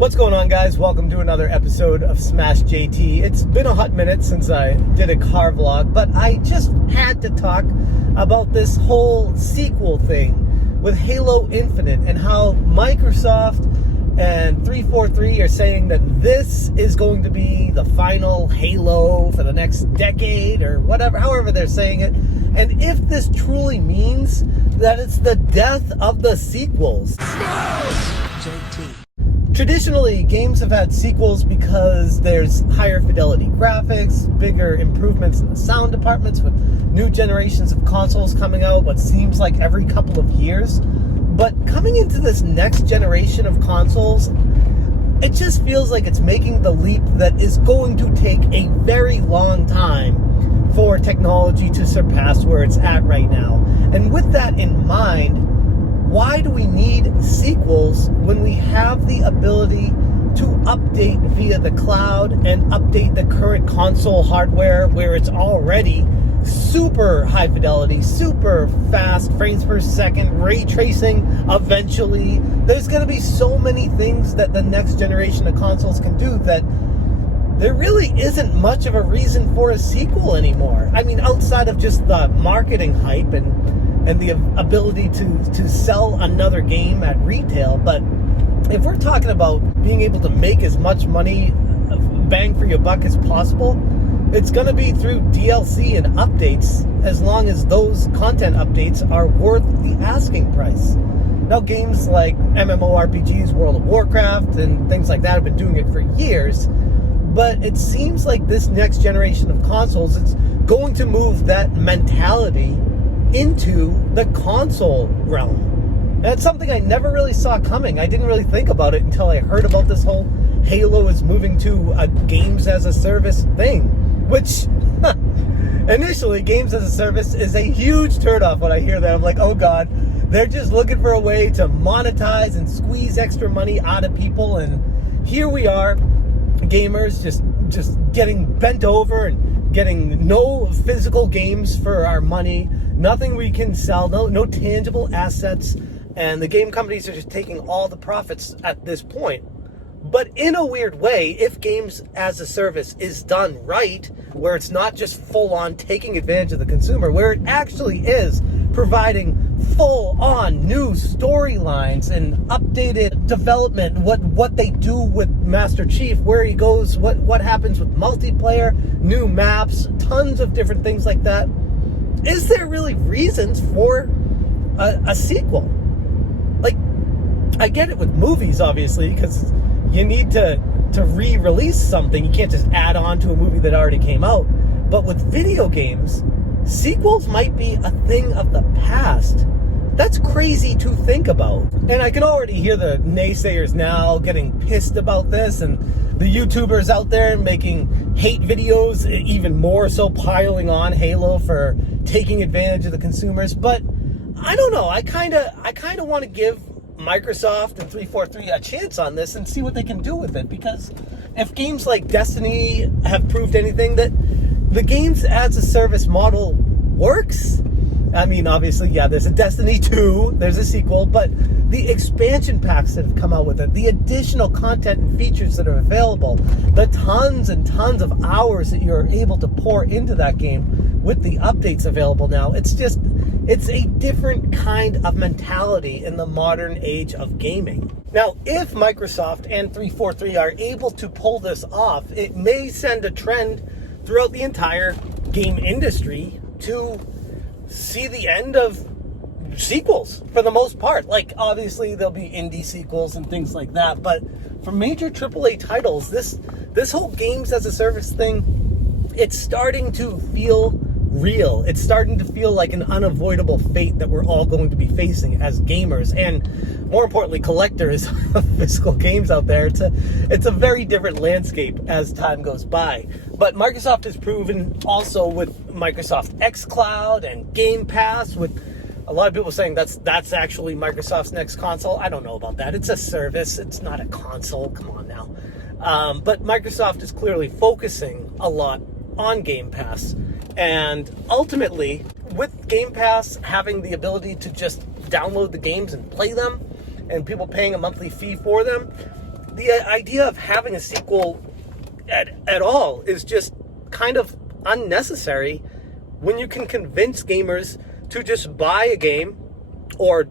What's going on, guys? Welcome to another episode of Smash JT. It's been a hot minute since I did a car vlog, but I just had to talk about this whole sequel thing with Halo Infinite and how Microsoft and 343 are saying that this is going to be the final Halo for the next decade or whatever, however they're saying it. And if this truly means that it's the death of the sequels. JT. Traditionally, games have had sequels because there's higher fidelity graphics, bigger improvements in the sound departments with new generations of consoles coming out what seems like every couple of years. But coming into this next generation of consoles, it just feels like it's making the leap that is going to take a very long time for technology to surpass where it's at right now. And with that in mind, why do we need sequels when we have the ability to update via the cloud and update the current console hardware where it's already super high fidelity, super fast, frames per second, ray tracing eventually? There's going to be so many things that the next generation of consoles can do that there really isn't much of a reason for a sequel anymore. I mean, outside of just the marketing hype and the ability to sell another game at retail. But if we're talking about being able to make as much money, bang for your buck as possible, it's going to be through DLC and updates, as long as those content updates are worth the asking price. Now, games like MMORPGs, World of Warcraft, and things like that have been doing it for years, but it seems like this next generation of consoles is going to move that mentality into the console realm. And it's something I never really saw coming. I didn't really think about it until I heard about this whole Halo is moving to a games as a service thing, which initially games as a service is a huge turnoff. When I hear that, I'm like, oh god, they're just looking for a way to monetize and squeeze extra money out of people. And here we are, gamers just getting bent over and getting no physical games for our money, nothing we can sell, no tangible assets, and the game companies are just taking all the profits at this point. But in a weird way, if games as a service is done right, where it's not just full on taking advantage of the consumer, where it actually is providing full-on new storylines and updated development, what they do with Master Chief, where he goes, what happens with multiplayer, new maps, tons of different things like that. Is there really reasons for a sequel? Like, I get it with movies, obviously, because you need to re-release something. You can't just add on to a movie that already came out. But with video games, sequels might be a thing of the past. That's crazy to think about. And I can already hear the naysayers now getting pissed about this, and the YouTubers out there making hate videos, even more so piling on Halo for taking advantage of the consumers. But I don't know. I kind of want to give Microsoft and 343 a chance on this and see what they can do with it, because if games like Destiny have proved anything, that the games as a service model works. I mean, obviously, yeah, there's a Destiny 2, there's a sequel, but the expansion packs that have come out with it, the additional content and features that are available, the tons and tons of hours that you're able to pour into that game with the updates available now, it's a different kind of mentality in the modern age of gaming. Now, if Microsoft and 343 are able to pull this off, it may send a trend throughout the entire game industry to see the end of sequels for the most part. Like, obviously there'll be indie sequels and things like that, but for major AAA titles, this whole games as a service thing, it's starting to feel real. It's starting to feel like an unavoidable fate that we're all going to be facing as gamers, and more importantly, collectors of physical games out there. It's a very different landscape as time goes by. But Microsoft has proven also with Microsoft xCloud and Game Pass, with a lot of people saying that's actually Microsoft's next console. I don't know about that. It's a service. It's not a console. Come on now. But Microsoft is clearly focusing a lot on Game Pass. And ultimately, with Game Pass having the ability to just download the games and play them, and people paying a monthly fee for them, the idea of having a sequel at all is just kind of unnecessary when you can convince gamers to just buy a game or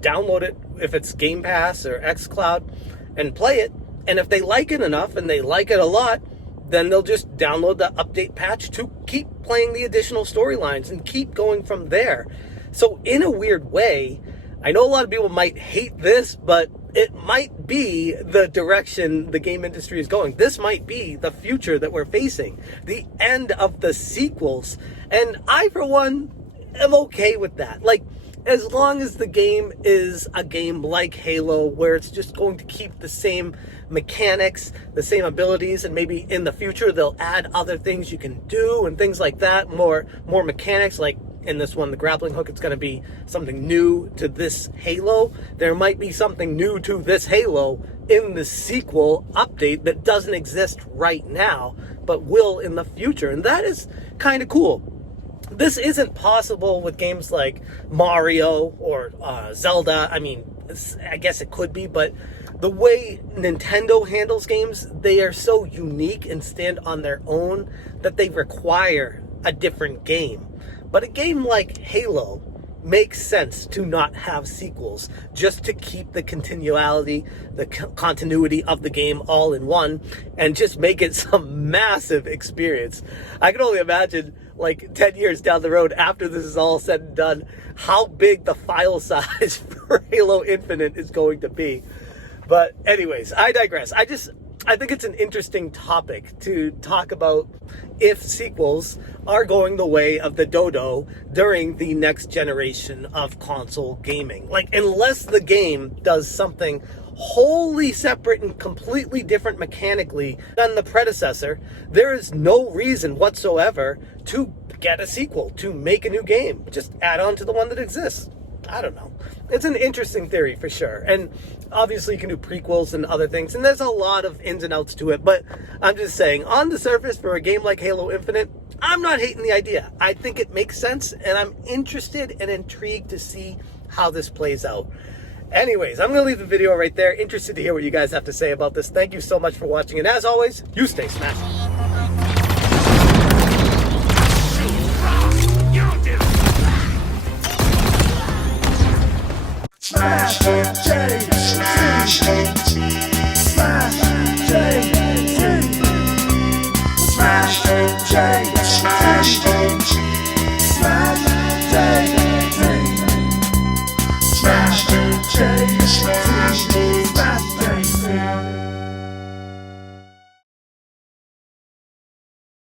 download it if it's Game Pass or xCloud and play it. And if they like it enough and they like it a lot, then they'll just download the update patch to keep playing the additional storylines and keep going from there. So in a weird way, I know a lot of people might hate this, but it might be the direction the game industry is going. This might be the future that we're facing, the end of the sequels. And I, for one, am okay with that. Like, as long as the game is a game like Halo, where it's just going to keep the same mechanics, the same abilities, and maybe in the future they'll add other things you can do and things like that, more mechanics. Like in this one, the grappling hook, it's going to be something new to this Halo. There might be something new to this Halo in the sequel update that doesn't exist right now, but will in the future, and that is kind of cool. This isn't possible with games like Mario or Zelda. I mean, I guess it could be, but the way Nintendo handles games, they are so unique and stand on their own that they require a different game. But a game like Halo makes sense to not have sequels, just to keep the continuity of the game all in one and just make it some massive experience. I can only imagine, like 10 years down the road after this is all said and done, how big the file size for Halo Infinite is going to be. But anyways, I digress. I think it's an interesting topic to talk about if sequels are going the way of the dodo during the next generation of console gaming. Like, unless the game does something wholly separate and completely different mechanically than the predecessor, there is no reason whatsoever to get a sequel, to make a new game. Just add on to the one that exists. I don't know. It's an interesting theory for sure. And obviously you can do prequels and other things, and there's a lot of ins and outs to it, but I'm just saying, on the surface, for a game like Halo Infinite, I'm not hating the idea. I think it makes sense, and I'm interested and intrigued to see how this plays out. Anyways, I'm going to leave the video right there. Interested to hear what you guys have to say about this. Thank you so much for watching, and as always, you stay smashed. Smash, J, smash, smash.